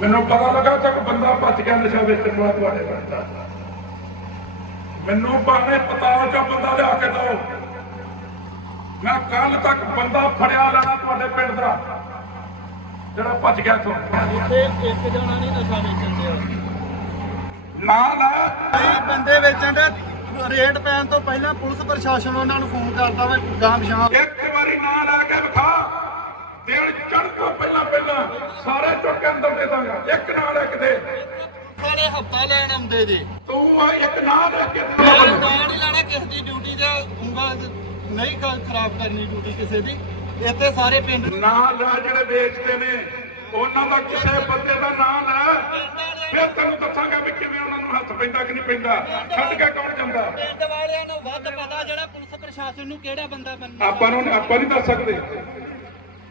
ਮੈਨੂੰ ਪਤਾ ਲੱਗਾ ਤੱਕ ਬੰਦਾ ਭੱਜ ਗਿਆ ਨਸ਼ਾ ਵੇਚਣ ਵਾਲਾ ਤੁਹਾਡੇ ਪਿੰਡ ਦਾ ਮੈਨੂੰ ਬਾਣੇ ਪਤਾਲ ਚੋਂ ਬੰਦਾ ਲਿਆ ਕੇ ਦਿਓ ਮੈਂ ਕੱਲ ਤੱਕ ਬੰਦਾ ਫੜਿਆ ਲੈਣਾ ਤੁਹਾਡੇ ਪਿੰਡ ਦਾ। ਜਿਹੜਾ ਭੱਜ ਗਿਆ ਤੋਂ ਇੱਥੇ ਇੱਕ ਜਣਾ ਨਹੀਂ ਨਸ਼ਾ ਵੇਚਣ ਦਿਆ। ਨਾਲ ਕਈ ਬੰਦੇ ਵੇਚਣ ਦੇ ਰੇਟ ਪੈਣ ਤੋਂ ਪਹਿਲਾਂ ਪੁਲਿਸ ਪ੍ਰਸ਼ਾਸਨ ਉਹਨਾਂ ਨੂੰ ਫੋਨ ਕਰਦਾ ਵਾ ਗਾਂ ਪਛਾਣ ਇੱਕ ਵਾਰੀ ਨਾਂ ਲਾ ਕੇ ਵਿਖਾ ਦਿਨ ਚੜ੍ਹਨ ਤੋਂ ਪਹਿਲਾਂ ਪਹਿਲਾਂ ਸਾਰੇ ਚੁੱਕ ਕੇ ਅੰਦਰ ਦੇ ਦਾਂਗਾ। ਇੱਕ ਨਾਂ ਲੈ ਕੇ ਦੇ। ਸਾਰੇ ਹਫਤਾ ਲੈਣ ਆਉਂਦੇ ਜੇ। ਤੂੰ ਆ ਇੱਕ ਨਾਂ ਲੈ ਕੇ ਦੇ। ਮੈਂ ਤਾਂ ਨਹੀਂ ਲੈਣਾ ਕਿਸੇ ਦੀ ਡਿਊਟੀ ਤੇ। ਉਂਗਲ ਨਹੀਂ ਖਰਾਬ ਕਰਨੀ ਡਿਊਟੀ ਕਿਸੇ ਦੀ। ਇੱਥੇ ਸਾਰੇ ਪਿੰਡ ਨਾਂ ਲੈ ਜਿਹੜੇ ਵੇਚਦੇ ਨੇ। ਉਹਨਾਂ ਦਾ ਕਿਸੇ ਬੰਦੇ ਦਾ ਨਾਂ ਲੈ। ਫਿਰ ਤੈਨੂੰ ਦੱਸਾਂਗਾ ਵੀ ਕਿਵੇਂ ਉਹਨਾਂ ਨੂੰ ਹੱਥ ਪੈਂਦਾ ਕਿ ਨਹੀਂ ਪੈਂਦਾ। ਛੱਡ ਕੇ ਕੌਣ ਜਾਂਦਾ? ਪਿੰਡ ਵਾਲਿਆਂ ਨੂੰ ਵੱਧ ਪਤਾ ਜਿਹੜਾ ਪੁਲਿਸ ਪ੍ਰਸ਼ਾਸਨ ਨੂੰ ਕਿਹੜਾ ਬੰਦਾ ਬੰਦਾ ਆਪਾਂ ਨੂੰ ਆਪਾਂ ਨਹੀਂ ਦੱਸ ਸਕਦੇ।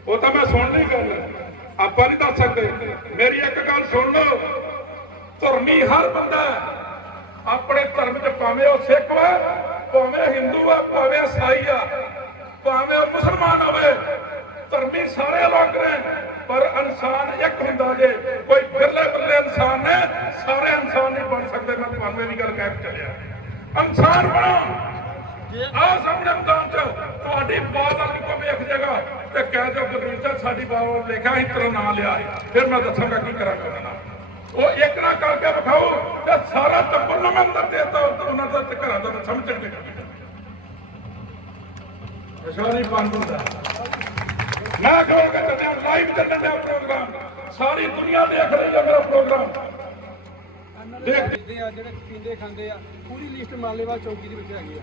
ਉਹ ਤਾਂ ਮੈਂ ਸੁਣ ਲਈ ਗੱਲ। ਆਪਾਂ ਨਹੀਂ ਦੱਸ ਸਕਦੇ। ਮੇਰੀ ਇੱਕ ਗੱਲ ਸੁਣ ਲਓ। ਧਰਮੀ ਹਰ ਬੰਦਾ ਆਪਣੇ ਧਰਮ 'ਚ ਭਾਵੇਂ ਉਹ ਸਿੱਖ ਵਾ ਭਾਵੇਂ ਹਿੰਦੂ ਆ ਭਾਵੇਂ ਈਸਾਈ ਆ, ਭਾਵੇਂ ਉਹ ਮੁਸਲਮਾਨ ਹੋਵੇ, ਧਰਮੀ ਸਾਰੇ ਲੋਕ ਨੇ, ਪਰ ਇਨਸਾਨ ਇੱਕ ਹੁੰਦਾ ਜੇ, ਕੋਈ ਬਿਰਲੇ ਬਿਰਲੇ ਇਨਸਾਨ ਨੇ, ਸਾਰੇ ਇਨਸਾਨ ਨਹੀਂ ਬਣ ਸਕਦੇ। ਮੈਂ ਤੁਹਾਨੂੰ ਇਹ ਵੀ ਗੱਲ ਕਹਿ ਕੇ ਚੱਲਿਆ। ਇਨਸਾਨ ਬਣੋ। ਜੇ ਆ ਸਾਹਮਣੇ ਮੈਦਾਨ ਚ ਤੁਹਾਡੀ ਬਾਤ ਵਾਲੀ ਵੇਖ ਜਾਏਗਾ ਤੇ ਕਹਿ ਦਿਓ ਗੁਰਵੀਰ ਸਾਹਿਬ, ਸਾਡੀ ਬਾਤ ਵੱਲ ਲਿਖਿਆ ਸੀ ਤੇਰਾ ਨਾਂ ਲਿਆ ਸੀ। ਫਿਰ ਮੈਂ ਦੱਸਾਂਗਾ ਕੀ ਕਰਾਂਗਾ ਉਹਦੇ ਨਾਲ ਉਹ ਇੱਕ ਨਾ ਕਰਕੇ ਵਿਖਾਓ ਤੇ ਸਾਰਾ ਟੱਬਰ ਨੂੰ ਮੈਂ ਅੰਦਰ ਦੇਤਾ ਉਹਨਾਂ ਦਾ ਤੇ ਘਰਾਂ ਦਾ ਤਾਂ ਸਮਝਣਗੇ ਅਸ਼ਾਰੀ ਬੰਦ ਹੁੰਦਾ। ਮੈਂ ਕਹਾਂਗਾ ਚੱਲਿਆ ਲਾਈਵ ਚੱਲਣ ਦਾ ਪ੍ਰੋਗਰਾਮ ਸਾਰੀ ਦੁਨੀਆ ਦੇਖ ਰਹੀ ਹੈ ਮੇਰਾ ਪ੍ਰੋਗਰਾਮ ਦੇਖ ਪੀਂਦੇ ਆ, ਜਿਹੜੇ ਪੀਂਦੇ ਖਾਂਦੇ ਆ, ਪੂਰੀ ਲਿਸਟ ਮਾਲੇਵਾਲ ਚੌਕੀ ਦੇ ਵਿੱਚ ਹੈਗੀ ਆ।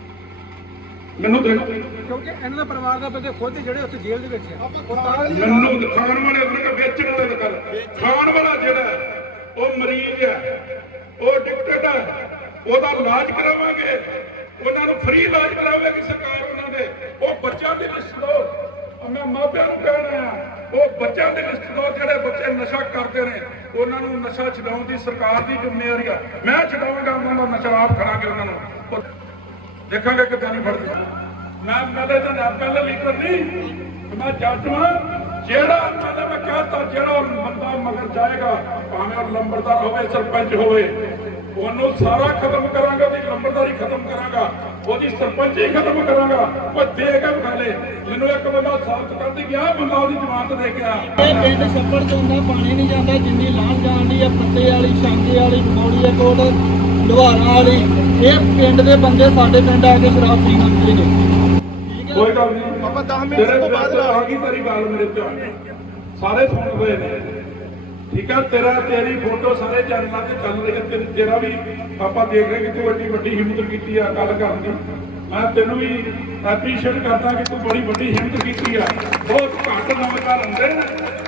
ਮੈਨੂੰ ਦੇ ਕਿਉਂਕਿ ਇਹਨਾਂ ਦਾ ਪਰਿਵਾਰ ਦਾ ਬੰਦੇ ਖੁਦ ਜਿਹੜੇ ਉੱਥੇ ਜੇਲ੍ਹ ਦੇ ਵਿੱਚ ਆ। ਮੈਨੂੰ ਦਿਖਾਉਣ ਵਾਲੇ ਉਹਨਾਂ ਦਾ ਵੇਚਣ ਵਾਲੇ ਦਾ ਕਰ ਖਾਣ ਵਾਲਾ ਜਿਹੜਾ ਹੈ, ਉਹ ਮਰੀਜ਼ ਹੈ। ਉਹ ਡਿਕਟੇਟ ਹੈ। ਉਹਦਾ ਇਲਾਜ ਕਰਾਵਾਂਗੇ। ਉਹਨਾਂ ਨੂੰ ਫ੍ਰੀ ਇਲਾਜ ਕਰਾਵੇਗੀ ਸਰਕਾਰ ਉਹਨਾਂ ਦੇ। ਉਹ ਬੱਚਿਆਂ ਦੀ ਲਿਸਟ ਦਿਓ ਮੈਂ ਮਾਪਿਆਂ ਨੂੰ ਕਹਿਣਾ ਉਹ ਬੱਚਿਆਂ ਦੀ ਲਿਸਟ ਜਿਹੜੇ ਬੱਚੇ ਨਸ਼ਾ ਕਰਦੇ ਨੇ ਉਹਨਾਂ ਨੂੰ ਨਸ਼ਾ ਛਡਾਉਣ ਦੀ ਸਰਕਾਰ ਦੀ ਜ਼ਿੰਮੇਵਾਰੀ ਆ। ਮੈਂ ਛਡਾਵਾਂਗਾ ਉਹਨਾਂ ਦਾ ਨਸ਼ਾ ਆਪ ਖੜਾਂਗੇ ਉਹਨਾਂ ਨੂੰ। ਦੇਖਾਂਗੇ ਕਿੱਦਾਂ ਨਹੀਂ ਫੜਦੇ। ਮੈਂ ਪਹਿਲੇ ਤਾਂ ਨਾ ਪਹਿਲੇ ਲੀਡਰ ਨਹੀਂ। ਮੈਂ ਜੱਜ ਹਾਂ ਜਿਹੜਾ ਪਹਿਲੇ ਮੈਂ ਕਹਤਾ, ਜਿਹੜਾ ਬੰਦਾ ਮਗਰ ਜਾਏਗਾ, ਭਾਵੇਂ ਉਹ ਲੰਬੜਦਾਰ ਹੋਵੇ, ਸਰਪੰਚ ਹੋਵੇ, ਉਹਨੂੰ ਸਾਰਾ ਖਤਮ ਕਰਾਂਗਾ, ਉਹਦੀ ਲੰਬੜਦਾਰੀ ਖਤਮ ਕਰਾਂਗਾ, ਉਹਦੀ ਸਰਪੰਚੀ ਖਤਮ ਕਰਾਂਗਾ। ਉਹ ਦੇ ਕੇ ਵਿਖਾਲੇ ਮੈਨੂੰ ਇੱਕ ਬੰਦਾ ਸਾਬਤ ਕਰ ਗਿਆ, ਬੰਦਾ ਉਹਦੀ ਜ਼ਮਾਨਤ ਦੇ ਗਿਆ ਇਹ ਪਿੰਡ ਛੱਪੜ ਤੋਂ ਹੁੰਦਾ, ਪਾਣੀ ਨਹੀਂ ਜਾਂਦਾ, ਜਿੰਨੀ ਲਾਣ ਜਾਂਦੀ ਆ, ਪੱਤੇ ਵਾਲੀ ਸ਼ਾਂਗੇ ਵਾਲੀ ਮੌਲੀਆ ਕੋਟ ਲੁਹਾਰਾਂ ਵਾਲੀ। ਇਹ ਪਿੰਡ ਦੇ ਬੰਦੇ ਸਾਡੇ ਪਿੰਡ ਆ ਕੇ ਸ਼ਰਾਬ ਪੀ ਜਾਂਦੇ ਨੇ। ਠੀਕ ਹੈ? ਕੋਈ ਗੱਲ ਨਹੀਂ। ਆਪਾਂ 10 ਮਿੰਟ ਤੋਂ ਬਾਅਦ ਆ ਗਈ ਤੇਰੀ ਗੱਲ ਮੇਰੇ ਧਿਆਨ ਸਾਰੇ ਸੁਣ ਰਹੇ ਨੇ ਠੀਕ ਆ ਤੇਰਾ ਤੇਰੀ ਫੋਟੋ ਸਾਰੇ ਚੈਨਲਾਂ ਤੇ ਚੱਲ ਰਹੀ ਹੈ ਤੇ ਤੇਰਾ ਵੀ ਆਪਾਂ ਦੇਖ ਰਹੇ ਕਿ ਤੂੰ ਵੱਡੀ ਵੱਡੀ ਹਿੰਮਤ ਕੀਤੀ ਆ ਗੱਲ ਕਰਨ ਦੀ। ਮੈਂ ਤੈਨੂੰ ਵੀ ਐਪਰੀਸ਼ੀਏਟ ਕਰਦਾ ਕਿ ਤੂੰ ਬੜੀ ਵੱਡੀ ਹਿੰਮਤ ਕੀਤੀ ਆ। ਬਹੁਤ ਘੱਟ ਨੌਜਵਾਨ ਹੁੰਦੇ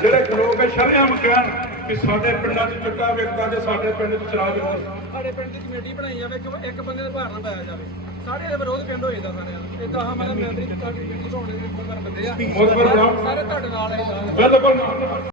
ਜਿਹੜੇ ਖਲੋ ਕੇ ਸ਼ਰੇਆਮ ਕਹਿਣ। ਕਿ ਸਾਡੇ ਪਿੰਡਾਂ 'ਚ ਚੁੱਕਾ ਵੇਖਦਾ ਤੇ ਸਾਡੇ ਪਿੰਡ 'ਚ ਸ਼ਰਾਬ ਵੇਚਦਾ ਸਾਡੇ ਪਿੰਡ ਦੀ ਕਮੇਟੀ ਬਣਾਈ ਜਾਵੇ ਕਿ ਇੱਕ ਬੰਦੇ ਦੇ ਭਾਰ ਨਾ ਪਾਇਆ ਜਾਵੇ। ਸਾਰੇ ਦੇ ਵਿਰੋਧ ਪਿੰਡ ਹੋ ਜਾਂਦਾ ਸਾਰਿਆਂ ਦਾ। ਇਦਾਂ ਹਾਂ ਮੈਂ ਤੁਹਾਡੀ ਕਮੇਟੀ ਬਣਾਉਣੇ ਦੇ ਬੰਦੇ ਆ। ਸਾਰੇ ਤੁਹਾਡੇ ਨਾਲ ਬਿਲਕੁਲ